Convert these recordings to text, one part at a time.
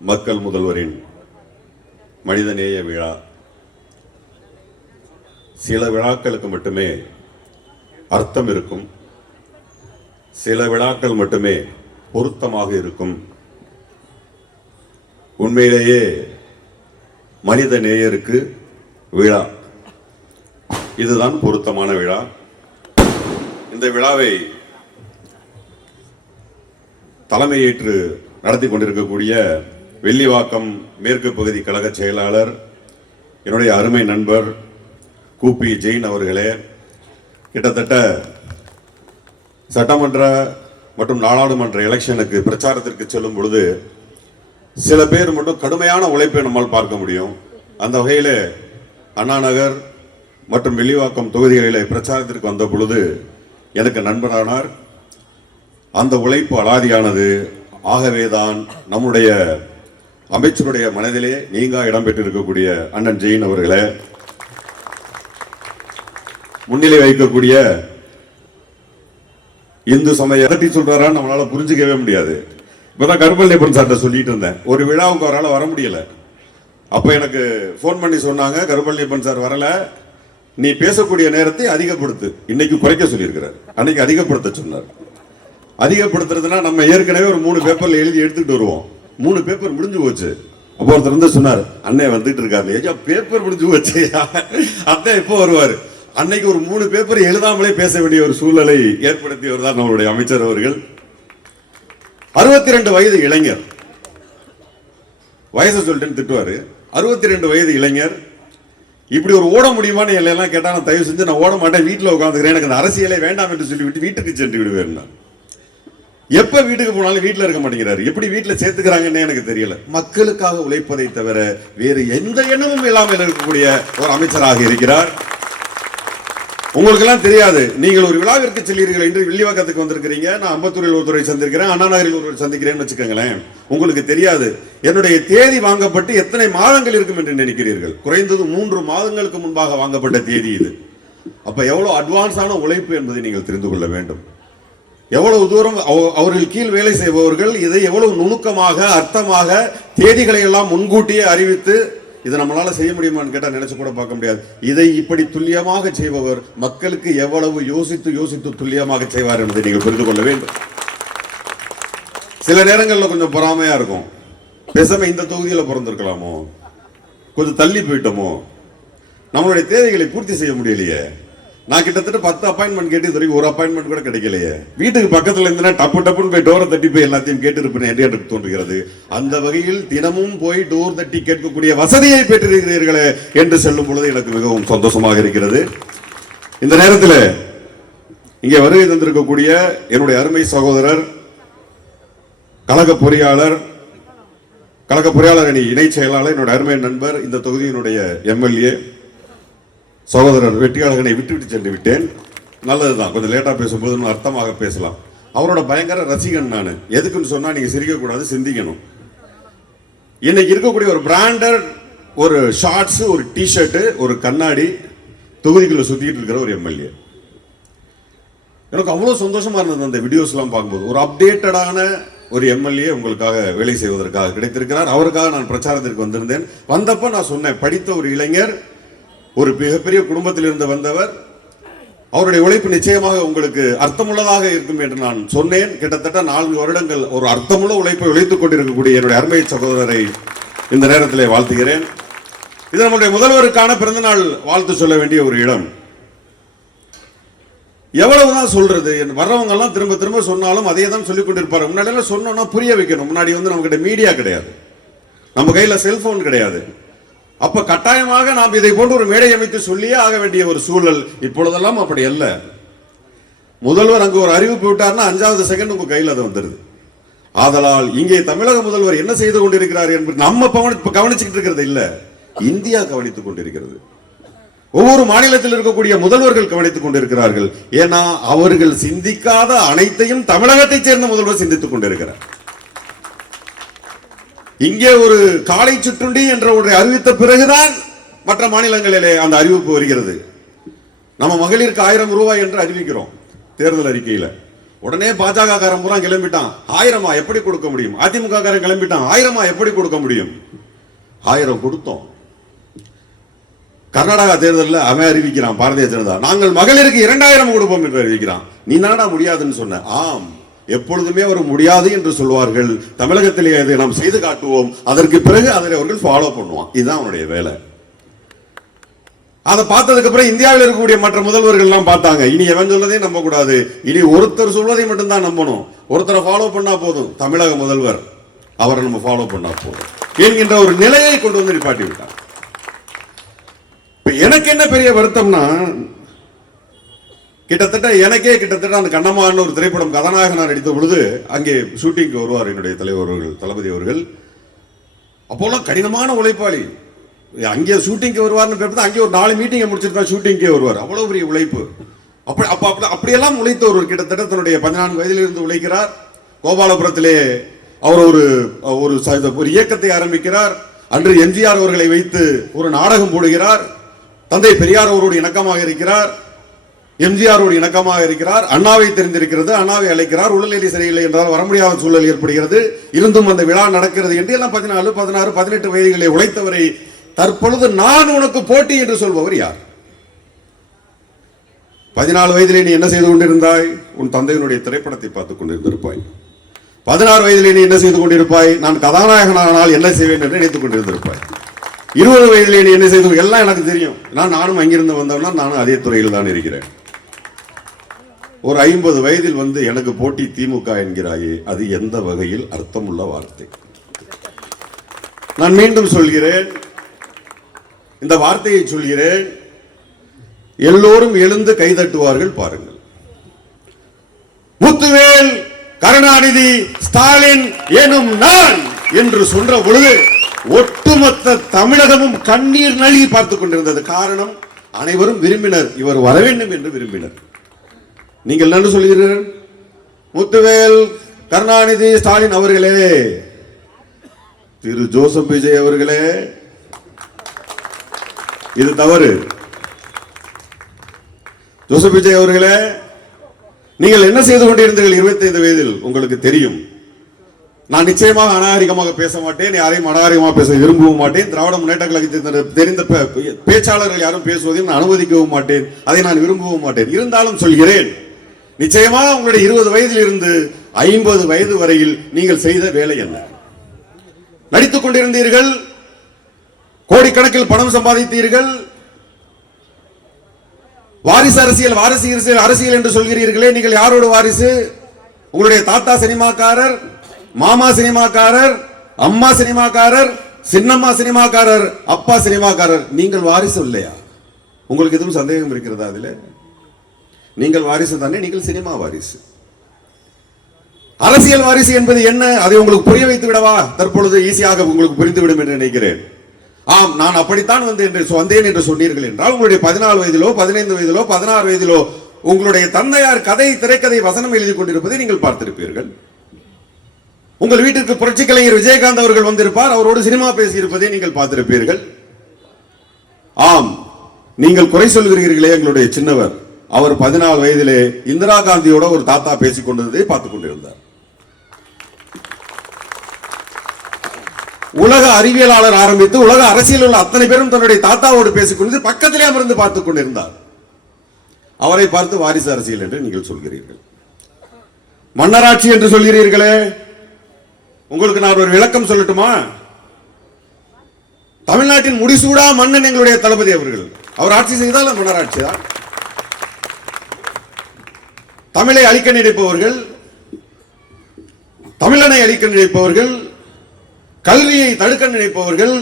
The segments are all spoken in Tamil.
மக்கள் முதல்வரின் மனிதநேய விழா. சில விழாக்களுக்கு மட்டுமே அர்த்தம் இருக்கும். சில விழாக்கள் மட்டுமே பொருத்தமாக இருக்கும். உண்மையிலேயே மனித நேயருக்கு விழா. இதுதான் பொருத்தமான விழா. இந்த விழாவை தலைமையேற்று நடத்தி கொண்டிருக்கக்கூடிய வெள்ளிவாக்கம் மேற்கு பகுதி கழக செயலாளர் என்னுடைய அருமை நண்பர் கூப்பி ஜெயின் அவர்களே கிட்டத்தட்ட சட்டமன்ற மற்றும் நாடாளுமன்ற எலெக்ஷனுக்கு பிரச்சாரத்திற்கு செல்லும் பொழுது சில பேர் மட்டும் கடுமையான உழைப்பை நம்மால் பார்க்க முடியும். அந்த வகையில் அண்ணாநகர் மற்றும் வெள்ளிவாக்கம் தொகுதிகளில் பிரச்சாரத்திற்கு வந்த பொழுது எனக்கு நண்பரானார். அந்த உழைப்பு அலாதியானது. ஆகவேதான் நம்முடைய அமைச்சருடைய மனதிலே நீங்கா இடம்பெற்றிருக்கக்கூடிய அண்ணன் ஜெயின் அவர்களே முன்னிலை வைக்கக்கூடிய இந்து சமய பத்தி சொல்றாரா நம்மளால புரிஞ்சுக்கவே முடியாது. இப்பதான் கருப்பள்ளியப்பன் சார்ட்ட சொல்லிட்டு இருந்தேன். ஒரு விழாவுக்கு அவரால் வர முடியல. அப்ப எனக்கு ஃபோன் பண்ணி சொன்னாங்க கருப்பள்ளியப்பன் சார் வரல. நீ பேசக்கூடிய நேரத்தை அதிகப்படுத்து. இன்னைக்கு குறைக்க சொல்லியிருக்கிறார். அன்னைக்கு அதிகப்படுத்த சொன்னார். அதிகப்படுத்துறதுனா நம்ம ஏற்கனவே ஒரு மூணு பேப்பர்ல எழுதி எடுத்துட்டு வருவோம். மூணு பேப்பர் முடிஞ்சு போச்சு. அப்போ ஒருத்தர் வந்து சொன்னார் அண்ணே வந்துட்டு இருக்காரு. ஏஜா பேப்பர் முடிஞ்சு போச்சு. அத்தே எப்போ வருவார். அன்னைக்கு ஒரு மூணு பேப்பர் எழுதாமலே பேச வேண்டிய ஒரு சூழலை ஏற்படுத்தியவர் தான் நம்மளுடைய அமைச்சர் அவர்கள். அறுபத்தி ரெண்டு வயது இளைஞர். வயசை சொல்லிட்டுன்னு திட்டுவாரு. அறுபத்தி ரெண்டு வயது இளைஞர். இப்படி ஒரு ஓட முடியுமான்னு எல்லாம் கேட்டால் நான் தயவு செஞ்சு நான் ஓட மாட்டேன் வீட்டில் உட்காந்துக்கிறேன் எனக்கு அந்த அரசியலே வேண்டாம் என்று சொல்லிவிட்டு வீட்டுக்கு சென்று விடுவேன். நான் எப்ப வீட்டுக்கு போனாலும் வீட்டில் இருக்க மாட்டேங்கிறாரு. எப்படி வீட்டில் சேர்த்துக்கிறாங்கன்னு எனக்கு தெரியல. மக்களுக்காக உழைப்பதை தவிர வேறு எந்த எண்ணமும் இல்லாமல் இருக்கக்கூடிய ஒரு அமைச்சராக இருக்கிறார். உங்களுக்கெல்லாம் தெரியாது. நீங்கள் ஒரு விழாவிற்கு செல்லீர்கள் என்று வில்லிவாக்கத்துக்கு வந்திருக்கிறீங்க. நான் அம்பத்தூரில் ஒருத்தரை சந்திக்கிறேன் அண்ணா நகரில் ஒருவரை சந்திக்கிறேன்னு வச்சுக்கோங்களேன். உங்களுக்கு தெரியாது. என்னுடைய தேதி வாங்கப்பட்டு எத்தனை மாதங்கள் இருக்கும் என்று நினைக்கிறீர்கள்? குறைந்தது மூன்று மாதங்களுக்கு முன்பாக வாங்கப்பட்ட தேதி இது. அப்ப எவ்வளவு அட்வான்ஸான உழைப்பு என்பதை நீங்கள் தெரிந்து கொள்ள வேண்டும். எவ்வளவு தூரம் அவர்கள் கீழ் வேலை செய்பவர்கள் இதை எவ்வளவு நுணுக்கமாக அர்த்தமாக தேதிகளை எல்லாம் முன்கூட்டியே அறிவித்து இதை நம்மளால செய்ய முடியுமான்னு கேட்டால் நினைச்சு கூட பார்க்க முடியாது. இதை இப்படி துல்லியமாக செய்பவர் மக்களுக்கு எவ்வளவு யோசித்து யோசித்து துல்லியமாக செய்வார் என்பதை நீங்கள் புரிந்து கொள்ள வேண்டும். சில நேரங்களில் கொஞ்சம் பொறாமையா இருக்கும். பேசாம இந்த தொகுதியில் பிறந்திருக்கலாமோ? கொஞ்சம் தள்ளி போயிட்டோமோ? நம்மளுடைய தேவைகளை பூர்த்தி செய்ய முடியலையே. நான் கிட்டத்தட்ட பத்து அப்பாயின்மெண்ட் கேட்டு இது வரைக்கும் ஒரு அப்பாயின்மெண்ட் கூட கிடைக்கலையே. வீட்டுக்கு பக்கத்தில் இருந்துனா டப்பு டப்புன்னு போய் டோரை தட்டி போய் எல்லாத்தையும் கேட்டு இருப்பேன் என்று எனக்கு தோன்றுகிறது. அந்த வகையில் தினமும் போய் டோர் தட்டி கேட்கக்கூடிய வசதியை பெற்றிருக்கிறீர்களே என்று சொல்லும் பொழுது எனக்கு மிகவும் சந்தோஷமாக இருக்கிறது. இந்த நேரத்தில் இங்கே வருகை தந்திருக்கக்கூடிய என்னுடைய அருமை சகோதரர் கழக பொறியாளர் கழக பொறியாளர் அணி இணை செயலாளர் என்னோட அருமை நண்பர் இந்த தொகுதியினுடைய எம்எல்ஏ சகோதரர் வெற்றியாளர்களை விட்டுவிட்டு சென்று விட்டேன். நல்லதுதான். கொஞ்சம் லேட்டாக பேசும்போது அர்த்தமாக பேசலாம். அவரோட பயங்கர ரசிகன் நான். எதுக்குன்னு சொன்னா நீங்க சிரிக்கக்கூடாது சிந்திக்கணும். இன்னைக்கு இருக்கக்கூடிய ஒரு பிராண்டட் ஒரு ஷார்ட்ஸ் ஒரு டிஷர்ட் ஒரு கண்ணாடி தொகுதிக்குள்ள சுத்திட்டு இருக்கிற ஒரு எம்எல்ஏ எனக்கு அவ்வளோ சந்தோஷமா இருந்தது அந்த வீடியோஸ்லாம் பார்க்கும்போது. ஒரு அப்டேட்டடான ஒரு எம்எல்ஏ உங்களுக்காக வேலை செய்வதற்காக கிடைத்திருக்கிறார். அவருக்காக நான் பிரச்சாரத்திற்கு வந்திருந்தேன். வந்தப்ப நான் சொன்னேன் படித்த ஒரு இளைஞர் ஒரு மிகப்பெரிய குடும்பத்திலிருந்து வந்தவர் அவருடைய உழைப்பு நிச்சயமாக உங்களுக்கு அர்த்தமுள்ளதாக இருக்கும் என்று நான் சொன்னேன். கிட்டத்தட்ட நான்கு வருடங்கள் ஒரு அர்த்தமுள்ள உழைப்பை உழைத்துக் கொண்டிருக்கக்கூடிய என்னுடைய அருமை சகோதரரை இந்த நேரத்தில் வாழ்த்துகிறேன். இது நம்முடைய முதல்வருக்கான பிறந்தநாள் வாழ்த்து சொல்ல வேண்டிய ஒரு இடம். எவ்வளவுதான் சொல்றது வர்றவங்க எல்லாம் திரும்ப திரும்ப சொன்னாலும் அதே தான் சொல்லிக் கொண்டிருப்பாரு. முன்னாடி எல்லாம் சொன்னோம்னா புரிய வைக்கணும். முன்னாடி வந்து நம்ம கிட்ட மீடியா கிடையாது. நம்ம கையில செல்போன் கிடையாது. அப்ப கட்டாயமாக நாம் இதை போன்று ஒரு மேடை அமைத்து சொல்லியே ஆக வேண்டிய ஒரு சூழல் இப்பொழுதெல்லாம் அப்படி அல்ல. முதல்வர் அங்கு ஒரு அறிவிப்பு விட்டார்னா அஞ்சாவது செகண்ட் உங்க கையில் அது வந்துருது. ஆதலால் இங்கே தமிழக முதல்வர் என்ன செய்து கொண்டிருக்கிறார் என்பது நம்ம கவனி- கவனிச்சுக்கிட்டு இருக்கிறது இல்ல. இந்தியா கவனித்துக் கொண்டிருக்கிறது. ஒவ்வொரு மாநிலத்தில் இருக்கக்கூடிய முதல்வர்கள் கவனித்துக் கொண்டிருக்கிறார்கள். ஏன்னா அவர்கள் சிந்திக்காத அனைத்தையும் தமிழகத்தைச் சேர்ந்த முதல்வர் சிந்தித்துக் கொண்டிருக்கிறார். இங்கே ஒரு காலை சுற்றுண்டி என்ற ஒன்றை அறிவித்த பிறகுதான் மற்ற மாநிலங்களிலே அந்த அறிவிப்பு வருகிறது. நம்ம மகளிருக்கு ஆயிரம் ரூபாய் என்று அறிவிக்கிறோம் தேர்தல் அறிக்கையில். உடனே பாஜக காரன் பூரா கிளம்பிட்டான். ஆயிரமா எப்படி கொடுக்க முடியும்? அதிமுக காரன் கிளம்பிட்டான். ஆயிரமா எப்படி கொடுக்க முடியும்? ஆயிரம் கொடுத்தோம். கர்நாடகா தேர்தலில் அவன் அறிவிக்கிறான் பாரதிய ஜனதா. நாங்கள் மகளிருக்கு இரண்டாயிரம் கொடுப்போம் என்று அறிவிக்கிறான். நீ நாடா முடியாதுன்னு சொன்ன? ஆம். எப்பொழுதுமே அவர் முடியாது என்று சொல்வார்கள். தமிழகத்திலே அதை நாம் செய்து காட்டுவோம். அதற்கு பிறகு அதை அவர்கள் ஃபாலோ பண்ணுவான் இதுதான் அவனுடைய வேலை. அதை பார்த்ததுக்கு அப்புறம் இந்தியாவில் இருக்கக்கூடிய மற்ற முதல்வர்கள் எல்லாம் பார்த்தாங்க. இனி எவன் சொன்னதையும் நம்ப கூடாது இனி ஒருத்தர் சொல்வதை மட்டும்தான் நம்பணும். ஒருத்தரை ஃபாலோ பண்ணா போதும். தமிழக முதல்வர் அவரை நம்ம ஃபாலோ பண்ணா போதும். என்கின்ற ஒரு நிலையை கொண்டு வந்து நிப்பாட்டி விட்டார். எனக்கு என்ன பெரிய வருத்தம்னா கிட்டத்தட்ட எனக்கே கிட்டத்தட்ட அந்த கண்ணம்மான்னு ஒரு திரைப்படம் கதாநாயகனா நடித்த பொழுது அங்கே ஷூட்டிங்க்கு வருவார் என்னுடைய தலைவர் அவர்கள் தளபதி அவர்கள். அப்போல்லாம் கடினமான உழைப்பாளி. அங்கே ஷூட்டிங்க்கு வருவார்னு பேர் அங்கே ஒரு நாலு மீட்டிங்கை முடிச்சிருந்தா ஷூட்டிங்கே வருவார். அவ்வளோ பெரிய உழைப்பு. அப்படி அப்ப அப்படி அப்படியெல்லாம் உழைத்த ஒரு கிட்டத்தட்ட தன்னுடைய பதினான்கு வயதிலிருந்து உழைக்கிறார். கோபாலபுரத்திலே அவர் ஒரு ஒரு ஒரு இயக்கத்தை ஆரம்பிக்கிறார். அன்று எம்ஜிஆர் அவர்களை வைத்து ஒரு நாடகம் போடுகிறார். தந்தை பெரியார் அவரோடு இணக்கமாக இருக்கிறார். எம்ஜிஆரோடு இணக்கமாக இருக்கிறார் அண்ணாவை தெரிந்திருக்கிறது அண்ணாவை அழைக்கிறார் உடல்நிலை சரியில்லை என்றால் வர முடியாத சூழல் ஏற்படுகிறது. இருந்தும் அந்த விழா நடக்கிறது என்று எல்லாம் பதினாலு பதினாறு பதினெட்டு வயதுகளை உழைத்தவரை தற்பொழுது நான் உனக்கு போட்டி என்று சொல்பவர் யார்? பதினாலு வயதிலே நீ என்ன செய்து கொண்டிருந்தாய்? உன் தந்தையினுடைய திரைப்படத்தை பார்த்துக் கொண்டிருந்திருப்பாய். பதினாறு வயதிலே நீ என்ன செய்து கொண்டிருப்பாய்? நான் கதாநாயகனானால் என்ன செய்வேன் என்று நினைத்துக் கொண்டிருந்திருப்பாய். இருபது வயதிலே நீ என்ன செய்து எல்லாம் எனக்கு தெரியும். நான் நானும் அங்கிருந்து வந்தவனா நானும் அதே துறையில் தான் இருக்கிறேன். ஒரு ஐம்பது வயதில் வந்து எனக்கு போட்டி திமுக என்கிறாயே அது எந்த வகையில் அர்த்தமுள்ள வார்த்தை? நான் மீண்டும் சொல்கிறேன் இந்த வார்த்தையை சொல்கிறேன் எல்லோரும் எழுந்து கைதட்டுவார்கள் பாருங்கள். முத்துவேல் கருணாநிதி ஸ்டாலின் எனும் நான் என்று சொல்ற பொழுது ஒட்டுமொத்த தமிழகமும் கண்ணீர் நழுகி பார்த்துக் கொண்டிருந்தது. காரணம் அனைவரும் விரும்பினர் இவர் வர வேண்டும் என்று விரும்பினர். நீங்கள் என்ன சொல்கிறீர்கள். முத்துவேல் கருணாநிதி ஸ்டாலின் அவர்களே. திரு ஜோசப் விஜய் அவர்களே. இது தவறு. ஜோசப் விஜய் அவர்களே நீங்கள் என்ன செய்து கொண்டிருந்தீர்கள் 25 வயதில்? உங்களுக்கு தெரியும். நான் நிச்சயமாக அநாகரிகமாக பேச மாட்டேன் யாரையும் அநாகரிகமாக பேச விரும்பவும் மாட்டேன் திராவிட முன்னேற்ற கழகத்தை தெரிந்த பேச்சாளர்கள் யாரும் பேசுவதையும் நான் அனுமதிக்கவும் மாட்டேன் அதை நான் விரும்பவும் மாட்டேன். இருந்தாலும் சொல்கிறேன். நிச்சயமாக உங்களுடைய இருபது வயதில் இருந்து ஐம்பது வயது வரையில் நீங்கள் செய்த வேலை என்ன? நடித்துக் கொண்டிருந்தீர்கள் கோடிக்கணக்கில் பணம் சம்பாதித்தீர்கள் வாரிசு அரசியல் வாரிசு அரசியல் அரசியல் என்று சொல்கிறீர்களே நீங்கள் யாரோட வாரிசு? உங்களுடைய தாத்தா சினிமாக்காரர் மாமா சினிமாக்காரர் அம்மா சினிமாக்காரர் சின்னம்மா சினிமாக்காரர் அப்பா சினிமாக்காரர் நீங்கள் வாரிசு இல்லையா? உங்களுக்கு எதுவும் சந்தேகம் இருக்கிறதா அதுல? நீங்கள் வாரிசு தானே நீங்கள் சினிமா வாரிசு. அரசியல் வாரிசு என்பது என்ன? அதை உங்களுக்கு புரிய வைத்து விடவா? தற்பொழுது ஈஸியாக உங்களுக்கு புரிந்துவிடும் என்று நினைக்கிறேன். ஆம் நான் அப்படித்தான் வந்து என்று வந்தேன் என்று சொன்னீர்கள் என்றால் உங்களுடைய பதினாலு வயதிலோ பதினைந்து வயதிலோ பதினாறு வயதிலோ உங்களுடைய தந்தையார் கதை திரைக்கதை வசனம் எழுதி கொண்டிருப்பதை நீங்கள் பார்த்திருப்பீர்கள். உங்கள் வீட்டிற்கு புரட்சி கலைஞர் விஜயகாந்த் அவர்கள் வந்திருப்பார். அவரோடு சினிமா பேசியிருப்பதை நீங்கள் பார்த்திருப்பீர்கள். ஆம் நீங்கள் குறை சொல்கிறீர்களே எங்களுடைய சின்னவர். அவர் பதினாலு வயதிலே இந்திரா காந்தியோட ஒரு தாத்தா பேசிக் கொண்டதை பார்த்துக் கொண்டிருந்தார். உலக அறிவியலாளர் ஆரம்பித்து உலக அரசியல் உள்ள அத்தனை பேரும் தன்னுடைய தாத்தாவோடு பேசிக் கொண்டு பக்கத்திலே அமர்ந்து பார்த்துக் கொண்டிருந்தார். அவரை பார்த்து வாரிசு அரசியல் என்று நீங்கள் சொல்கிறீர்கள். மன்னராட்சி என்று சொல்கிறீர்களே உங்களுக்கு நான் ஒரு விளக்கம் சொல்லட்டுமா? தமிழ்நாட்டின் முடிசூடா மன்னன் எங்களுடைய தளபதி அவர்கள். அவர் ஆட்சி செய்தால் மன்னராட்சி தான் தமிழை அழிக்க நினைப்பவர்கள் தமிழனை அழிக்க நினைப்பவர்கள் கல்வியை தடுக்க நினைப்பவர்கள்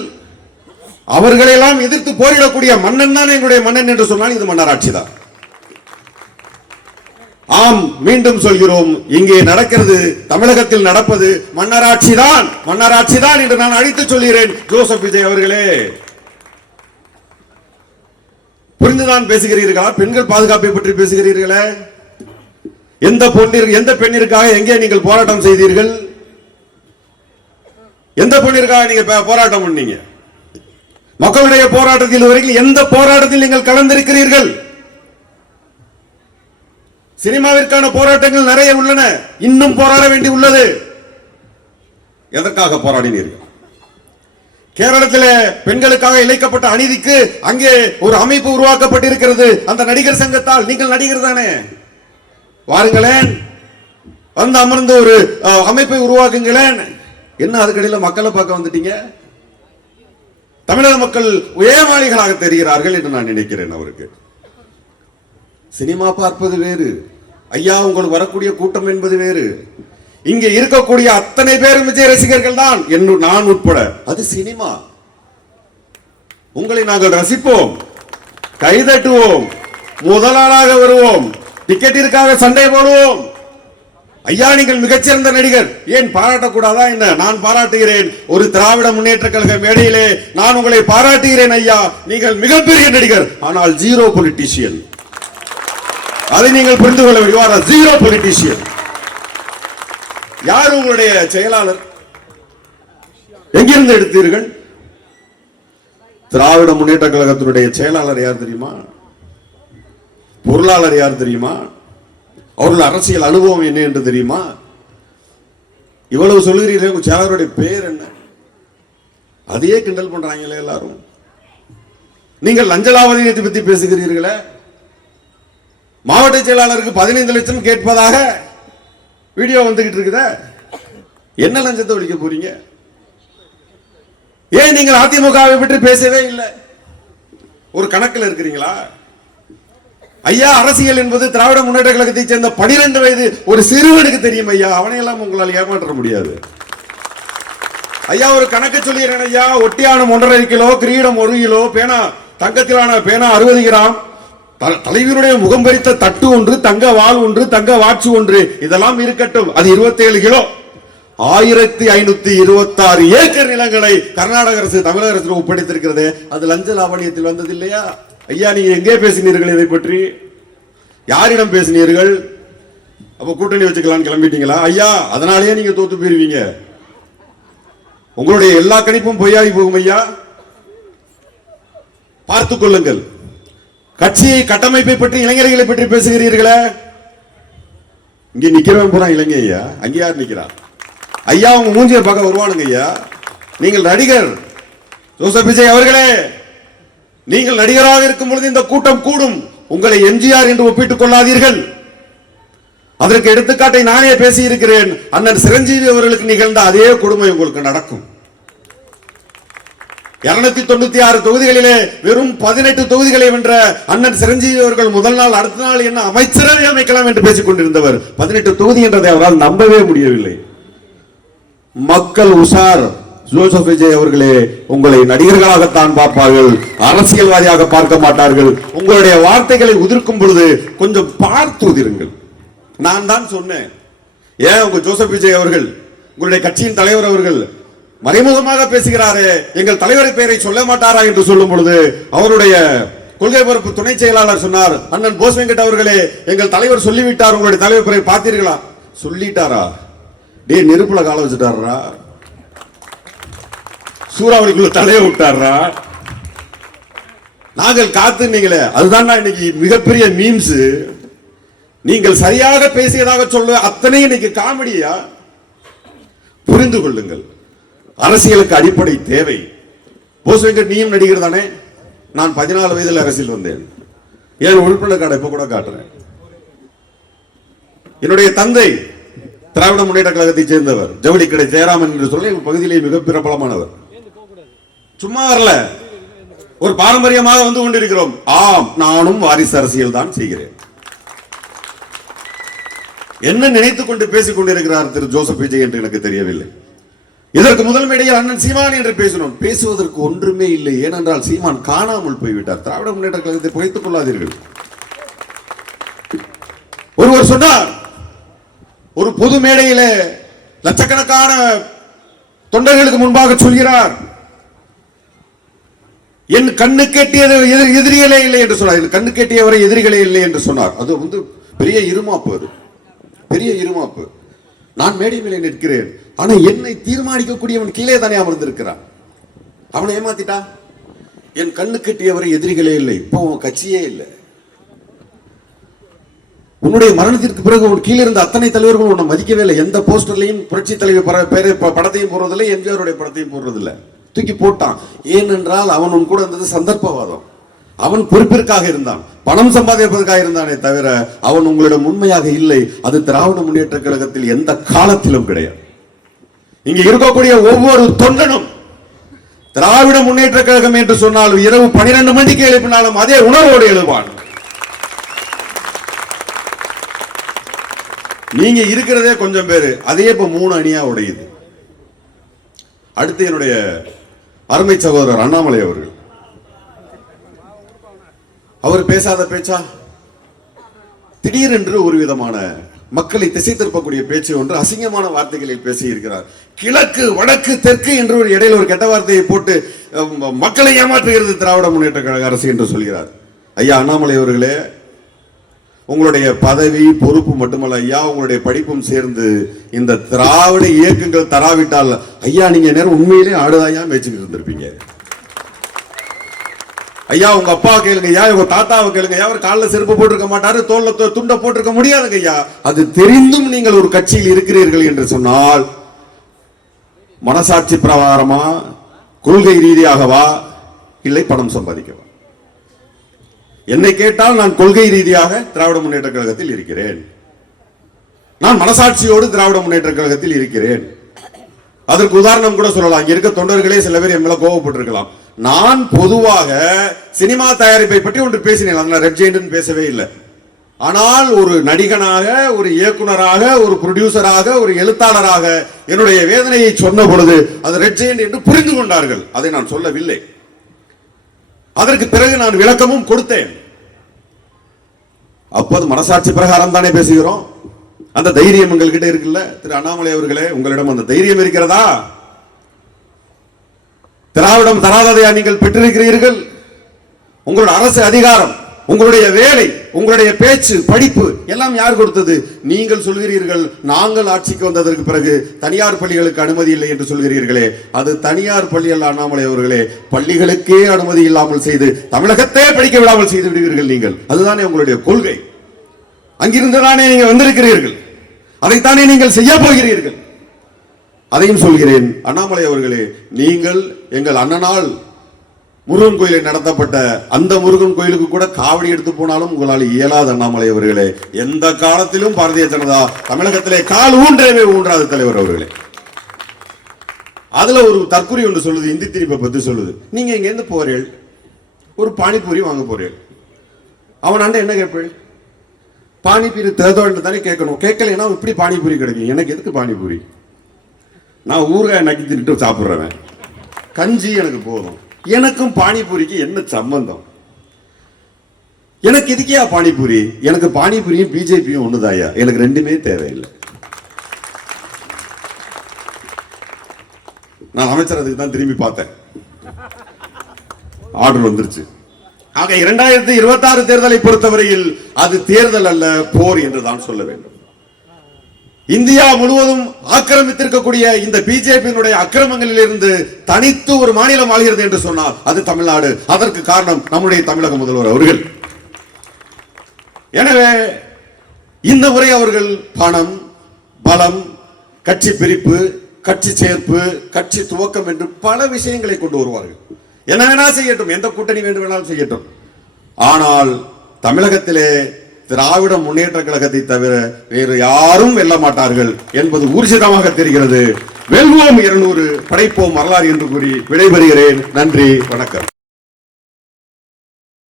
அவர்களெல்லாம் எதிர்த்து போரிடக்கூடிய மன்னன் தான் எங்களுடைய மன்னன் என்று சொன்னால் இது மன்னராட்சி தான். ஆம் மீண்டும் சொல்கிறோம் இங்கே நடக்கிறது தமிழகத்தில் நடப்பது மன்னராட்சி தான் மன்னராட்சி தான் என்று நான் அழைத்து சொல்கிறேன் ஜோசப் விஜய் அவர்களே. புரிந்துதான் பேசுகிறீர்களா? பெண்கள் பாதுகாப்பை பற்றி பேசுகிறீர்களே? எந்த பொண்ணிற்கு எந்த பெண்ணிற்காக எங்கே நீங்கள் போராட்டம் செய்தீர்கள்? எந்த பெண்ணிற்காக நீங்க போராட்டம் பண்ணீங்க? மக்களுடைய போராட்டத்தில் வரைக்கும் எந்த போராட்டத்தில் நீங்கள் கலந்திருக்கிறீர்கள்? சினிமாவிற்கான போராட்டங்கள் நிறைய உள்ளன. இன்னும் போராட வேண்டி உள்ளது. எதற்காக போராடினீர்கள்? கேரளத்திலே பெண்களுக்காக இழைக்கப்பட்ட அநீதிக்கு அங்கே ஒரு அமைப்பு உருவாக்கப்பட்டிருக்கிறது. அந்த நடிகர் சங்கத்தால் நீங்கள் நடிகர் தானே? வாருங்களேன். வந்து அமர்ந்து ஒரு அமைப்பை உருவாக்குங்களேன். என்ன அதுக்கடியில் மக்களை பார்க்க வந்துட்டீங்க? தமிழக மக்கள் ஏமாளிகளாக தெரிகிறார்கள் என்று நான் நினைக்கிறேன் அவருக்கு. சினிமா பார்ப்பது வேறு. ஐயா உங்களுக்கு வரக்கூடிய கூட்டம் என்பது வேறு. இங்கே இருக்கக்கூடிய அத்தனை பேரும் விஜய் ரசிகர்கள் தான் என்று நான் உட்பட. அது சினிமா. உங்களை நாங்கள் ரசிப்போம் கைதட்டுவோம் முதலாளாக வருவோம். டிக்கெட்டிற்காக சண்டை போடுவோம். ஐயா நீங்கள் மிகச்சிறந்த நடிகர். ஏன் பாராட்டக்கூடாதா என்ன? நான் பாராட்டுகிறேன். ஒரு திராவிட முன்னேற்ற கழக மேடையிலே நான் உங்களை பாராட்டுகிறேன் ஐயா. நீங்கள் மிகப்பெரிய நடிகர். ஆனால் ஜீரோ பொலிட்டீஷியன். அதை நீங்கள் புரிந்து கொள்ள வேண்டும். ஜீரோ பொலிட்டீஷியன் யார் உங்களுடைய செயலாளர்? எங்கிருந்து எடுத்தீர்கள்? திராவிட முன்னேற்ற கழகத்தினுடைய செயலாளர் யார் தெரியுமா? பொருளாளர் யார் தெரியுமா? அவர்கள் அரசியல் அனுபவம் என்ன என்று தெரியுமா? இவ்வளவு சொல்லுகிறீர்களே உங்கள் செயலாளருடைய பேர் என்ன? அதையே கிண்டல் பண்ணுறாங்களே எல்லாரும். நீங்கள் லஞ்சலாவதியத்தை பற்றி பேசுகிறீர்களே. மாவட்ட செயலாளருக்கு பதினைந்து லட்சம் கேட்பதாக வீடியோ வந்துகிட்டு இருக்குதே. என்ன லஞ்சத்தை ஒழிக்க போறீங்க? ஏன் நீங்கள் அதிமுகவை பற்றி பேசவே இல்லை? ஒரு கணக்கில் இருக்கிறீங்களா? ஐயா அரசியல் என்பது திராவிட முன்னேற்ற கழகத்தை சேர்ந்த பனிரெண்டு வயது ஒரு சிறுவனுக்கு தெரியும் ஐயா. அவனையெல்லாம் உங்களால் ஏமாற்ற முடியாது. ஐயா ஒரு கணக்கு சொல்லிடுறேன் ஐயா. ஒட்டியானம் ஒன்றரை கிலோ கிரீடம் ஒரு கிலோ பேனா தங்கத்திலான பேனா அறுபது கிராம். தலைவருடைய முகம் பறித்த தட்டு ஒன்று தங்க வால் ஒன்று தங்க வாட்சி ஒன்று. இதெல்லாம் இருக்கட்டும். அது 27 கிலோ. ஆயிரத்தி ஐநூத்தி இருபத்தி ஆறு ஏக்கர் நிலங்களை கர்நாடக அரசு தமிழக அரசு ஒப்படைத்திருக்கிறது. அது லஞ்ச லாவணியத்தில் வந்தது இல்லையா? ஐயா நீங்க எங்கே பேசினீர்கள் இதை பற்றி? யாரிடம் பேசினீர்கள்? அப்ப கூட்டணி வச்சுக்கலாம்னு கிளம்பிட்டீங்களா? ஐயா அதனாலேயே நீங்க தோத்து போயிருவீங்க. உங்களுடைய எல்லா கணிப்பும் பொய்யாகி போகும் ஐயா. பார்த்துக் கொள்ளுங்கள். கட்சியை கட்டமைப்பை பற்றி இளைஞர்களை பற்றி பேசுகிறீர்களே. இங்கே நிக்கிறவன் போறான் இளைஞ ஐயா. அங்கே யார் நிக்கிறா? ஐயா உங்க மூஞ்சியை பார்க்க வருவானுங்க ஐயா. நீங்கள் நடிகர். ஜோசப் விஜய் அவர்களே. நீங்கள் நடிகராக இருக்கும் பொழுது இந்த கூட்டம் கூடும். உங்களை எம்ஜிஆர் என்று ஒப்பிட்டுக் கொள்ளாதீர்கள். அதற்கு எடுத்துக்காட்டை நானே பேசி இருக்கிறேன் அண்ணன் சிரஞ்சீவி அவர்களுக்கு நிகழ்ந்த அதே கொடுமை உங்களுக்கு நடக்கும். இருநூத்தி தொண்ணூத்தி ஆறு தொகுதிகளிலே வெறும் பதினெட்டு தொகுதிகளை வென்ற அண்ணன் சிரஞ்சீவி அவர்கள் முதல் நாள் அடுத்த நாள் என்ன அமைச்சரவை அமைக்கலாம் என்று பேசிக் கொண்டிருந்தவர். பதினெட்டு தொகுதி என்றதை அவரால் நம்பவே முடியவில்லை. மக்கள் உஷார். ஜோசப் விஜய் அவர்களே உங்களை நடிகர்களாகத்தான் பார்ப்பார்கள் அரசியல்வாதியாக பார்க்க மாட்டார்கள். உங்களுடைய வார்த்தைகளை உதிர்க்கும் பொழுது கொஞ்சம் பார்த்து உதிருங்கள் நான் தான் சொன்னேன். ஏன் உங்க ஜோசப் விஜய் அவர்கள் உங்களுடைய கட்சியின் தலைவர் அவர்கள் மறைமுகமாக பேசுகிறாரே எங்கள் தலைவரை பெயரை சொல்ல மாட்டாரா என்று சொல்லும் பொழுது அவருடைய கொள்கை பொறுப்பு துணை செயலாளர் சொன்னார் அண்ணன் போஸ் வெங்கட் அவர்களே எங்கள் தலைவர் சொல்லிவிட்டார் உங்களுடைய தலைவர் பெயரை பார்த்தீர்களா? சொல்லிட்டாரா? டே நெருப்புல கால வச்சுட்டாரா? சூறாவளிக்குள்ள தலையை விட்டாரா நாங்கள் காத்து நீங்களே அதுதான் இன்னைக்கு மிகப்பெரிய மீம்ஸ் நீங்கள் சரியாக பேசியதாக சொல்ல அத்தனை இன்னைக்கு காமெடியா புரிந்து கொள்ளுங்கள். அரசியலுக்கு அடிப்படை தேவை. போஸ் வெங்கட் நீயும் நடிகர் தானே? நான் பதினாலு வயதில் அரசியல் வந்தேன். ஏன் உறுப்பினர் கார்டை இப்ப கூட காட்டுறேன்? என்னுடைய தந்தை திராவிட முன்னேற்ற கழகத்தைச் சேர்ந்தவர் ஜவுளி கடை ஜெயராமன் என்று சொல்லி எங்கள் பகுதியிலே மிக பிரபலமானவர். சும்மா வரல. ஒரு பாரம்பரியமாக வந்து கொண்டிருக்கிறோம். ஆம் நானும் வாரிசு அரசியல் தான் செய்கிறேன். என்ன நினைத்துக் கொண்டு பேசிக் கொண்டிருக்கிறார் திரு ஜோசப் விஜய் என்று எனக்கு தெரியவில்லை. இதற்கு முதல் மேடையில் அண்ணன் சீமான் என்று பேசினோம். பேசுவதற்கு ஒன்றுமே இல்லை. ஏனென்றால் சீமான் காணாமல் போய்விட்டார். திராவிட முன்னேற்ற கழகத்தை புகைத்துக் கொள்ளாதீர்கள். ஒருவர் சொன்னார் ஒரு பொது மேடையில லட்சக்கணக்கான தொண்டர்களுக்கு முன்பாக சொல்கிறார். என் கண்ணு கேட்டிய எதிர் எதிரிகளே இல்லை என்று சொன்னார். என் கண்ணு கேட்டியவரை எதிரிகளே இல்லை என்று சொன்னார். அது வந்து பெரிய இருமாப்பு அது. பெரிய இருமாப்பு. நான் மேடை மேலே நிற்கிறேன். ஆனால் என்னை தீர்மானிக்கக்கூடியவன் கீழே தானே அமர்ந்திருக்கிறான். அவனை ஏமாத்திட்டான். என் கண்ணு கட்டியவரை எதிரிகளே இல்லை. இப்போ உன் கட்சியே இல்லை. உன்னுடைய மரணத்திற்கு பிறகு உன் கீழே இருந்த அத்தனை தலைவர்கள் உன்னை மதிக்கவே இல்லை. எந்த போஸ்டர்லையும் புரட்சி தலைவர் ப- படத்தையும் போடுறதில்லை. எம்ஜிஆருடைய படத்தையும் போடுறதில்லை. தூக்கி போட்டான். ஏனென்றால் அவன் உன் கூட இருந்தது சந்தர்ப்பவாதம். அவன் பொறுப்பிற்காக இருந்தான். பணம் சம்பாதிப்பதற்காக இருந்தானே தவிர அவன் உங்களிடம் உண்மையாக இல்லை. அது திராவிட முன்னேற்ற கழகத்தில் எந்த காலத்திலும் கிடையாது. இங்க இருக்கக்கூடிய ஒவ்வொரு தொண்டனும் திராவிட முன்னேற்ற கழகம் என்று சொன்னாலும் இரவு பனிரெண்டு மணிக்கு எழுப்பினாலும் அதே உணர்வோடு எழுவான். நீங்க இருக்கிறதே கொஞ்சம் பேரு. அதே இப்ப மூணு அணியா உடையுது. அடுத்து என்னுடைய அருமை சகோதரர் அண்ணாமலை அவர்கள். அவர் பேசாத பேச்சா? திடீரென்று ஒரு விதமான மக்களை திசை திருப்பக்கூடிய பேச்சு ஒன்று அசிங்கமான வார்த்தைகளில் பேசியிருக்கிறார். கிழக்கு வடக்கு தெற்கு என்று ஒரு இடையில ஒரு கெட்ட வார்த்தையை போட்டு மக்களை ஏமாற்றுகிறது திராவிட முன்னேற்ற கழக அரசு என்று சொல்கிறார். ஐயா அண்ணாமலை அவர்களே உங்களுடைய பதவி பொறுப்பு மட்டுமல்ல ஐயா உங்களுடைய படிப்பும் சேர்ந்து இந்த திராவிட இயக்கங்கள் தராவிட்டால் ஐயா நீங்க நேரம் உண்மையிலே ஆடுதாயா மேய்ச்சிக்கிட்டு இருந்திருப்பீங்க. ஐயா உங்க அப்பா கேளுங்க ஐயா உங்க தாத்தாவை கேளுங்க ஐயா அவர் காலில் செருப்பு போட்டிருக்க மாட்டாரு தோல்ல து- துண்டை போட்டிருக்க முடியாதுங்க ஐயா. அது தெரிந்தும் நீங்கள் ஒரு கட்சியில் இருக்கிறீர்கள் என்று சொன்னால் மனசாட்சி பிரகாரமா கொள்கை ரீதியாகவா இல்லை பணம் சம்பாதிக்கவா? என்னை கேட்டால் நான் கொள்கை ரீதியாக திராவிட முன்னேற்ற கழகத்தில் இருக்கிறேன். நான் மனசாட்சியோடு திராவிட முன்னேற்ற கழகத்தில் இருக்கிறேன். அதற்கு உதாரணம் கூட சொல்லலாம். இங்க இருக்க தொண்டர்களே சில பேர் என் கோபப்பட்டிருக்கலாம் கோவப்பட்டிருக்கலாம். நான் பொதுவாக சினிமா தயாரிப்பை பற்றி ஒன்று பேசினேன். அதனால ரெட் பேசவே இல்லை. ஆனால் ஒரு நடிகனாக ஒரு இயக்குனராக ஒரு ப்ரொடியூசராக ஒரு எழுத்தாளராக என்னுடைய வேதனையை சொன்ன பொழுது அது ரெட் ஜெயின்ட் என்று புரிந்து கொண்டார்கள். அதை நான் சொல்லவில்லை. அதற்கு பிறகு நான் விளக்கமும் கொடுத்தேன். அப்போது மனசாட்சி பிரகாரம் தானே பேசுகிறோம்? அந்த தைரியம் உங்கள்கிட்ட இருக்குல்ல? திரு அண்ணாமலை அவர்களே உங்களிடம் அந்த தைரியம் இருக்கிறதா? திராவிடம் தராததையா நீங்கள் பெற்றிருக்கிறீர்கள்? உங்களோட அரசு அதிகாரம் உங்களுடைய வேலை உங்களுடைய பேச்சு படிப்பு எல்லாம் யார் கொடுத்தது? நீங்கள் சொல்கிறீர்கள் நாங்கள் ஆட்சிக்கு வந்ததற்கு பிறகு தனியார் பள்ளிகளுக்கு அனுமதி இல்லை என்று சொல்கிறீர்களே. அது தனியார் பள்ளிகள் அண்ணாமலை அவர்களே. பள்ளிகளுக்கே அனுமதி இல்லாமல் செய்து தமிழகத்தே படிக்க விடாமல் செய்து விடுவீர்கள் நீங்கள். அதுதானே உங்களுடைய கொள்கை. அங்கிருந்து தானே நீங்கள் வந்திருக்கிறீர்கள். அதைத்தானே நீங்கள் செய்ய போகிறீர்கள். அதையும் சொல்கிறேன் அண்ணாமலை அவர்களே நீங்கள் எங்கள் அண்ணனால் முருகன் கோயிலில் நடத்தப்பட்ட அந்த முருகன் கோயிலுக்கு கூட காவடி எடுத்து போனாலும் உங்களால் இயலாத அண்ணாமலை அவர்களே. எந்த காலத்திலும் பாரதிய ஜனதா தமிழகத்திலே கால் ஊன்றவே ஊன்றாத தலைவர் அவர்களே. அதுல ஒரு தற்கொலை ஒன்று சொல்லுது இந்தி திரிப்பை பத்தி சொல்லுது. நீங்க இங்கேருந்து போறீள் ஒரு பானிபூரி வாங்க போறீள் அவன் அண்ணன் என்ன கேட்பீள்? பானிபூரி தேதோன்னு தானே கேட்கணும். கேட்கலைன்னா இப்படி பானிபூரி கிடைக்கும். எனக்கு எதுக்கு பானிபூரி? நான் ஊறுகாய் நக்கி தின்னுட்டு சாப்பிட்றவன். கஞ்சி எனக்கு போதும். எனக்கும் பானிபூரிக்கு என்ன சம்பந்தம்? எனக்கு இதுக்கே பானிபூரி? எனக்கு பானிபூரியும் பிஜேபியும் ஒண்ணுதாயா எனக்கு ரெண்டுமே தேவையில்லை. நான் அமைச்சர் அதுக்கு தான் திரும்பி பார்த்தேன். ஆர்டர் வந்துருச்சு. ஆக இரண்டாயிரத்தி இருபத்தி ஆறு தேர்தலை பொறுத்தவரையில் அது தேர்தல் அல்ல போர் என்று தான் சொல்ல வேண்டும். இந்தியா முழுவதும் ஆக்கிரமித்திருக்கக்கூடிய இந்த பிஜேபியினுடைய அக்கிரமங்களில் இருந்து தனித்து ஒரு மாநிலம் ஆகிறது என்று சொன்னால் அது தமிழ்நாடு. அதற்கு காரணம் நம்முடைய தமிழக முதல்வர் அவர்கள். எனவே இந்த முறை அவர்கள் பணம் பலம் கட்சி பிரிப்பு கட்சி சேர்ப்பு கட்சி துவக்கம் என்று பல விஷயங்களை கொண்டு வருவார்கள். என்ன வேணா செய்யட்டும் எந்த கூட்டணி வேண்டும் வேணாலும் செய்யட்டும். ஆனால் தமிழகத்திலே திராவிட முன்னேற்ற கழகத்தை தவிர வேறு யாரும் வெல்ல மாட்டார்கள் என்பது ஊர்ஜிதமாக தெரிகிறது. வெல்வோம் இருநூறு படைப்போம் வரலாறு என்று கூறி விடைபெறுகிறேன். நன்றி வணக்கம்.